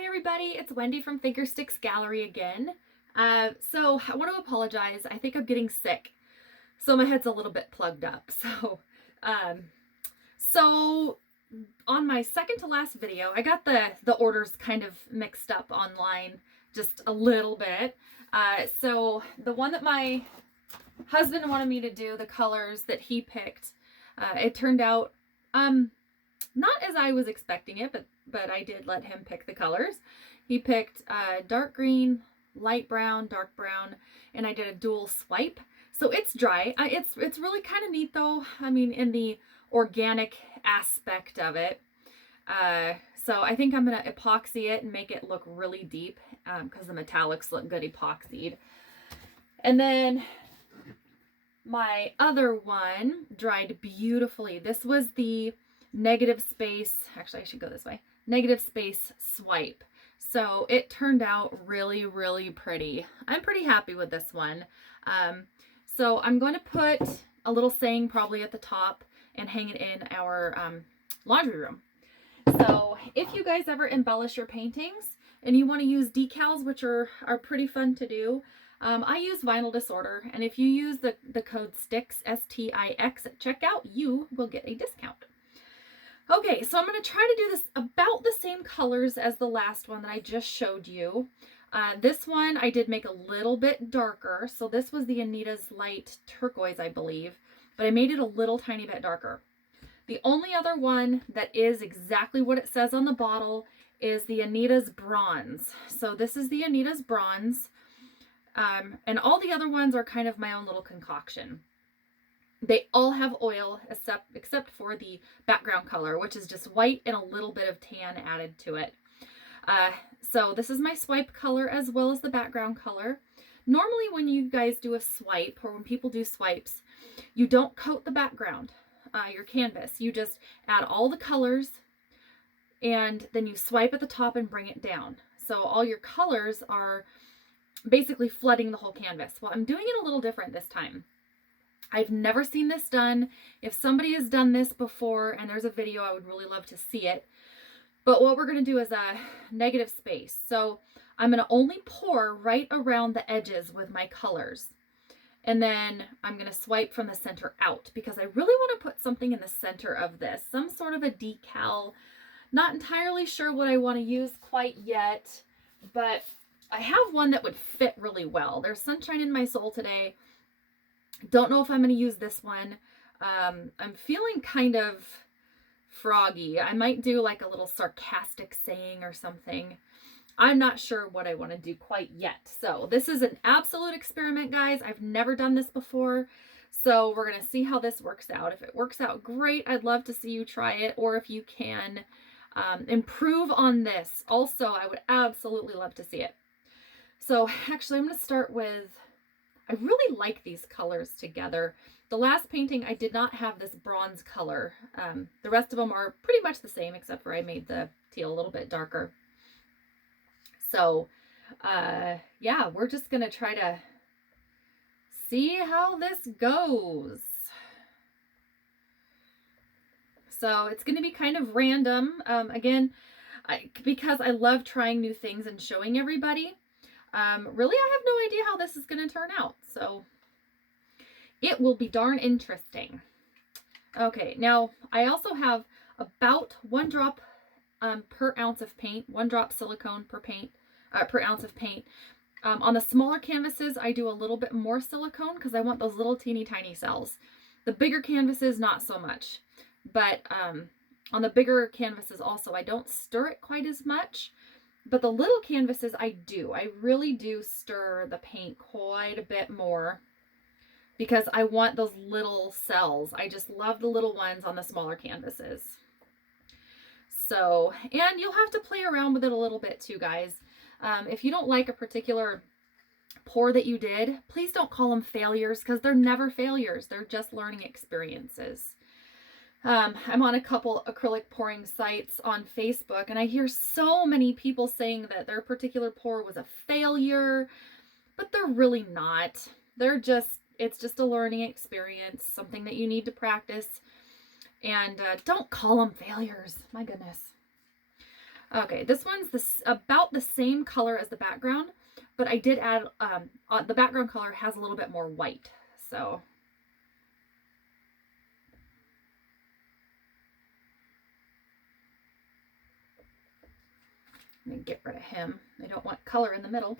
Hi everybody, it's Wendy from Thinkersticks Gallery again. So I want to apologize. I think I'm getting sick, so my head's a little bit plugged up. Um, so on my second to last video, I got the orders kind of mixed up online just a little bit. So the one that my husband wanted me to do, the colors that he picked, it turned out not as I was expecting it, but I did let him pick the colors. He picked dark green, light brown, dark brown, and I did a dual swipe. So it's dry. It's really kind of neat though. I mean, in the organic aspect of it. So I think I'm gonna epoxy it and make it look really deep because the metallics look good epoxied. And then my other one dried beautifully. This was the negative space, actually I should go this way, negative space swipe. So it turned out really, really pretty. I'm pretty happy with this one. So I'm going to put a little saying probably at the top and hang it in our laundry room. So if you guys ever embellish your paintings and you want to use decals, which are pretty fun to do, I use Vinyl Disorder, and if you use the code STIX, S-T-I-X at checkout, you will get a discount. Okay, so I'm going to try to do this about the same colors as the last one that I just showed you. This one I did make a little bit darker. So this was the Anita's Light Turquoise, I believe, but I made it a little tiny bit darker. The only other one that is exactly what it says on the bottle is the Anita's Bronze. So this is the Anita's Bronze, and all the other ones are kind of my own little concoction. They all have oil except for the background color, which is just white and a little bit of tan added to it. So this is my swipe color as well as the background color. Normally when you guys do a swipe, or when people do swipes, you don't coat the background, your canvas. You just add all the colors and then you swipe at the top and bring it down. So all your colors are basically flooding the whole canvas. Well, I'm doing it a little different this time. I've never seen this done. If somebody has done this before and there's a video, I would really love to see it. But what we're going to do is a negative space. So I'm going to only pour right around the edges with my colors. And then I'm going to swipe from the center out because I really want to put something in the center of this. Some sort of a decal. Not entirely sure what I want to use quite yet, but I have one that would fit really well. There's sunshine in my soul today. Don't know if I'm going to use this one. I'm feeling kind of froggy. I might do like a little sarcastic saying or something. I'm not sure what I want to do quite yet. So this is an absolute experiment, guys. I've never done this before. So we're going to see how this works out. If it works out great, I'd love to see you try it. Or if you can improve on this, also, I would absolutely love to see it. So actually, I'm going to start with, I really like these colors together. The last painting, I did not have this bronze color. The rest of them are pretty much the same, except for I made the teal a little bit darker. So, yeah, we're just going to try to see how this goes. So it's going to be kind of random. Again, because I love trying new things and showing everybody. Really, I have no idea how this is going to turn out, so it will be darn interesting. Okay, now I also have about 1 drop per ounce of paint, 1 drop silicone per ounce of paint. On the smaller canvases, I do a little bit more silicone because I want those little teeny tiny cells. The bigger canvases, not so much, but on the bigger canvases also, I don't stir it quite as much. But the little canvases, I do. I really do stir the paint quite a bit more because I want those little cells. I just love the little ones on the smaller canvases. So, and you'll have to play around with it a little bit too, guys. If you don't like a particular pour that you did, please don't call them failures because they're never failures. They're just learning experiences. I'm on a couple acrylic pouring sites on Facebook, and I hear so many people saying that their particular pour was a failure, but they're really not. It's just a learning experience, something that you need to practice, and don't call them failures. My goodness. Okay, this one's about the same color as the background, but I did add, the background color has a little bit more white. So let me get rid of him. I don't want color in the middle.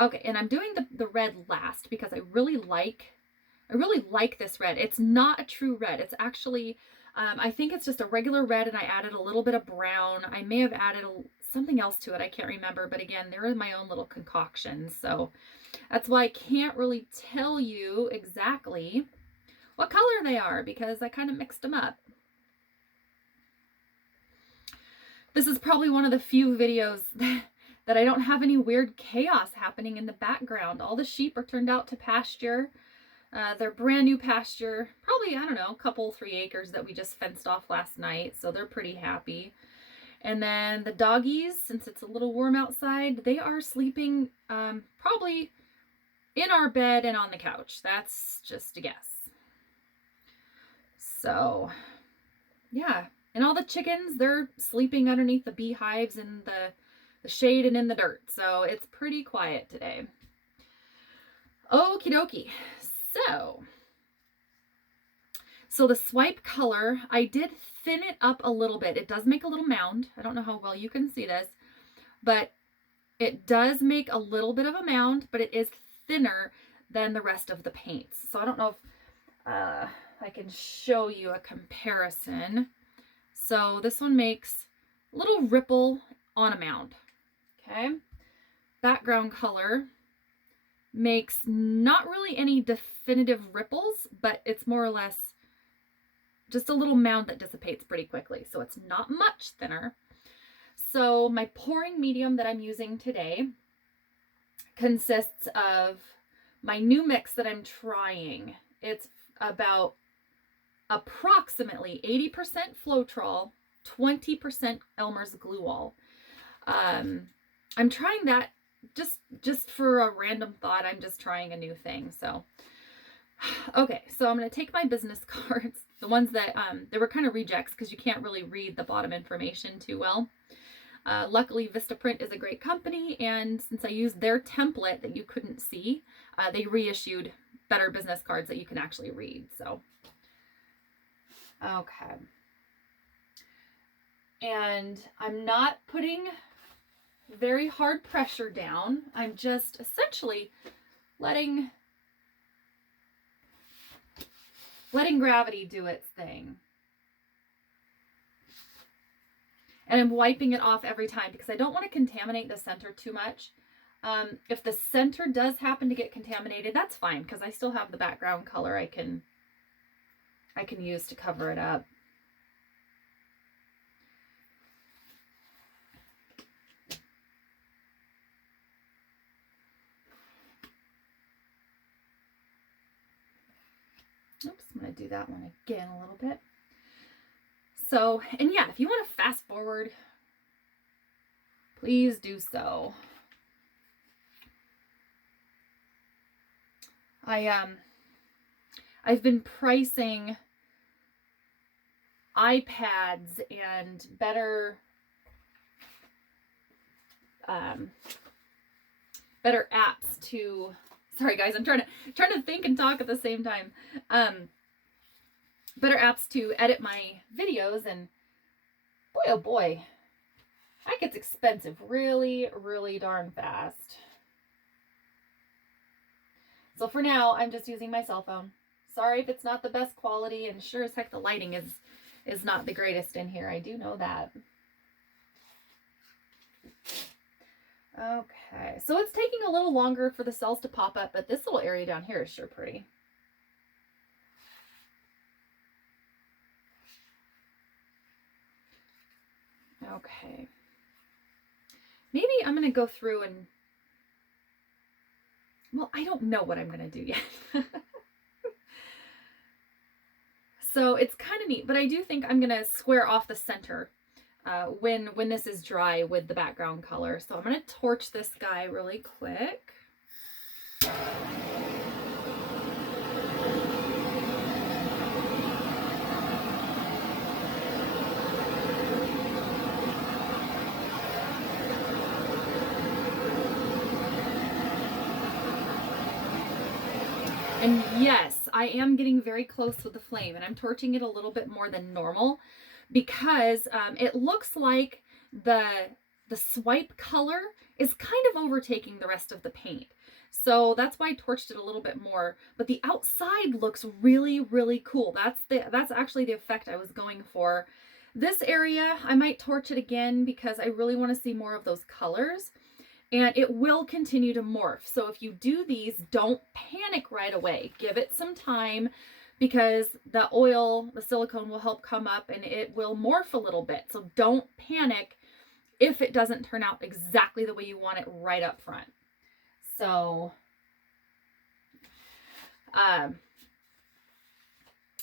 Okay, and I'm doing the red last because I really like this red. It's not a true red. It's actually, I think it's just a regular red, and I added a little bit of brown. I may have added something else to it. I can't remember, but again, they're my own little concoctions. So that's why I can't really tell you exactly what color they are because I kind of mixed them up. This is probably one of the few videos that I don't have any weird chaos happening in the background. All the sheep are turned out to pasture. They're brand new pasture, probably, I don't know, a couple, 3 acres that we just fenced off last night. So they're pretty happy. And then the doggies, since it's a little warm outside, they are sleeping probably in our bed and on the couch. That's just a guess. So yeah. And all the chickens, they're sleeping underneath the beehives in the shade and in the dirt. So it's pretty quiet today. Okie dokie. So the swipe color, I did thin it up a little bit. It does make a little mound. I don't know how well you can see this, but it does make a little bit of a mound, but it is thinner than the rest of the paints. So I don't know if I can show you a comparison. So this one makes a little ripple on a mound. Okay. Background color makes not really any definitive ripples, but it's more or less just a little mound that dissipates pretty quickly. So it's not much thinner. So my pouring medium that I'm using today consists of my new mix that I'm trying. It's about approximately 80% Floetrol, 20% Elmer's Glue All. I'm trying that just for a random thought. I'm just trying a new thing. So, okay, so I'm going to take my business cards, the ones that, they were kind of rejects because you can't really read the bottom information too well. Luckily, Vistaprint is a great company, and since I used their template that you couldn't see, they reissued better business cards that you can actually read. So, okay. And I'm not putting very hard pressure down. I'm just essentially letting gravity do its thing. And I'm wiping it off every time because I don't want to contaminate the center too much. If the center does happen to get contaminated, that's fine because I still have the background color I can use to cover it up. Oops, I'm going to do that one again a little bit. So, and yeah, if you want to fast forward, please do so. I've been pricing iPads and better apps to, sorry guys, I'm trying to think and talk at the same time. Better apps to edit my videos, and boy oh boy, that gets expensive really, really darn fast. So for now, I'm just using my cell phone. Sorry if it's not the best quality, and sure as heck the lighting is not the greatest in here. I do know that. Okay, so it's taking a little longer for the cells to pop up, but this little area down here is sure pretty. Okay. Maybe I'm going to go through and, well, I don't know what I'm going to do yet. So it's kind of neat, but I do think I'm going to square off the center when this is dry with the background color. So I'm going to torch this guy really quick. Yes, I am getting very close with the flame, and I'm torching it a little bit more than normal because it looks like the swipe color is kind of overtaking the rest of the paint. So that's why I torched it a little bit more. But the outside looks really, really cool. That's actually the effect I was going for. This area, I might torch it again because I really want to see more of those colors. And it will continue to morph. So if you do these, don't panic right away. Give it some time because the oil, the silicone will help come up and it will morph a little bit. So don't panic if it doesn't turn out exactly the way you want it right up front. So,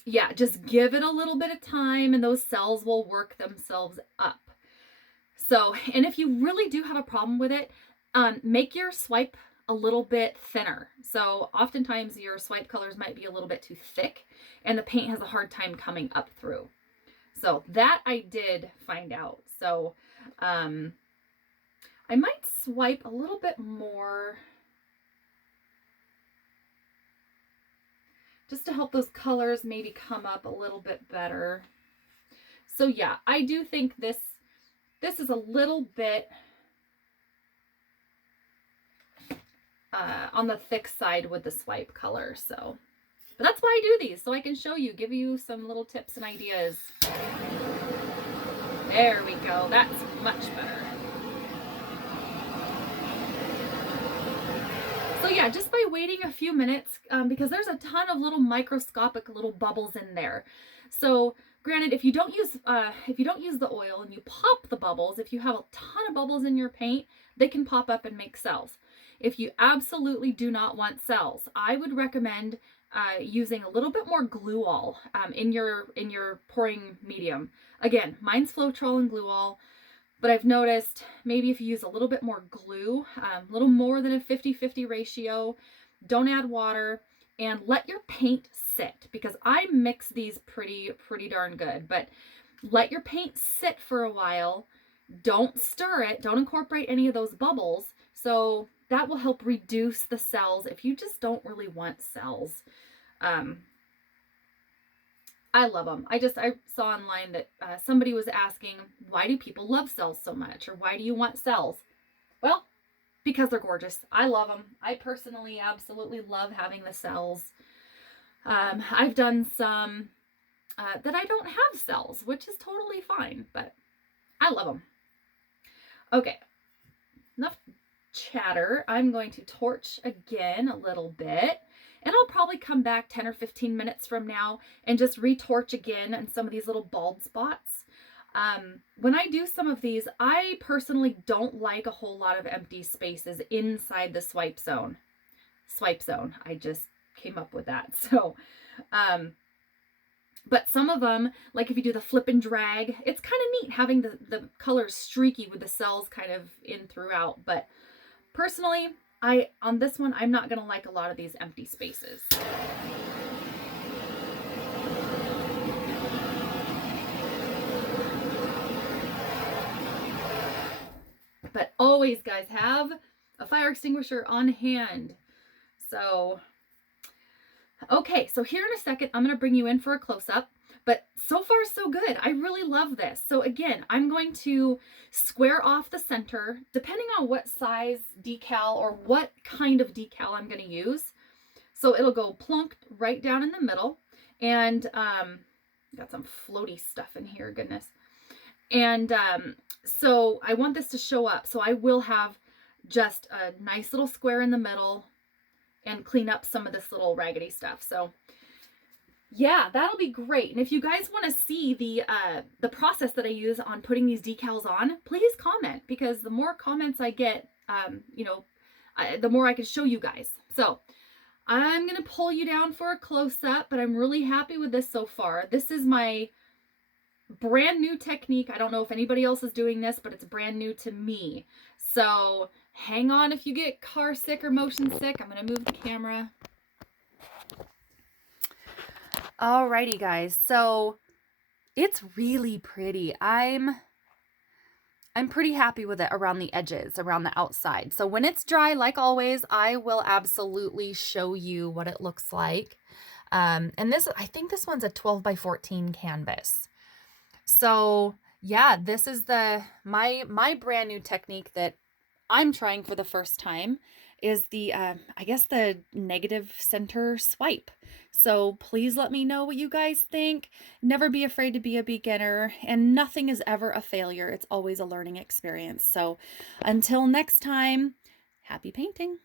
yeah, just give it a little bit of time and those cells will work themselves up. So, and if you really do have a problem with it, make your swipe a little bit thinner. So oftentimes your swipe colors might be a little bit too thick and the paint has a hard time coming up through. So that I did find out. So I might swipe a little bit more just to help those colors maybe come up a little bit better. So yeah, I do think this is a little bit on the thick side with the swipe color. So, but that's why I do these, so I can show you, give you some little tips and ideas. There we go. That's much better. So yeah, just by waiting a few minutes, because there's a ton of little microscopic little bubbles in there. So granted, if you don't use the oil and you pop the bubbles, if you have a ton of bubbles in your paint, they can pop up and make cells. If you absolutely do not want cells, I would recommend using a little bit more glue all in your pouring medium. Again, mine's Floetrol and glue all, but I've noticed maybe if you use a little bit more glue, a little more than a 50-50 ratio, don't add water, and let your paint sit, because I mix these pretty darn good, but let your paint sit for a while. Don't stir it. Don't incorporate any of those bubbles. So that will help reduce the cells if you just don't really want cells. I love them. I saw online that somebody was asking, why do people love cells so much? Or why do you want cells? Well, because they're gorgeous. I love them. I personally absolutely love having the cells. I've done some that I don't have cells, which is totally fine, but I love them. Okay, enough chatter. I'm going to torch again a little bit, and I'll probably come back 10 or 15 minutes from now and just retorch again on some of these little bald spots. When I do some of these, I personally don't like a whole lot of empty spaces inside the swipe zone. I just came up with that. So, but some of them, like if you do the flip and drag, it's kind of neat having the colors streaky with the cells kind of in throughout. But personally, on this one, I'm not going to like a lot of these empty spaces. But always, guys, have a fire extinguisher on hand. So, okay, so here in a second, I'm going to bring you in for a close-up. But so far, so good. I really love this. So again, I'm going to square off the center, depending on what size decal or what kind of decal I'm going to use. So it'll go plunk right down in the middle. And got some floaty stuff in here, goodness. And so I want this to show up. So I will have just a nice little square in the middle and clean up some of this little raggedy stuff. So yeah, that'll be great. And if you guys want to see the process that I use on putting these decals on, please comment, because the more comments I get, the more I can show you guys. So I'm going to pull you down for a close-up, but I'm really happy with this so far. This is my brand new technique. I don't know if anybody else is doing this, but it's brand new to me. So hang on if you get car sick or motion sick. I'm going to move the camera. Alrighty, guys. So it's really pretty. I'm I'm pretty happy with it around the edges, around the outside. So when it's dry, like always, I will absolutely show you what it looks like. And this, I think this one's a 12 by 14 canvas. So yeah, this is my brand new technique that I'm trying for the first time is the, I guess the negative center swipe. So please let me know what you guys think. Never be afraid to be a beginner, and nothing is ever a failure. It's always a learning experience. So until next time, happy painting.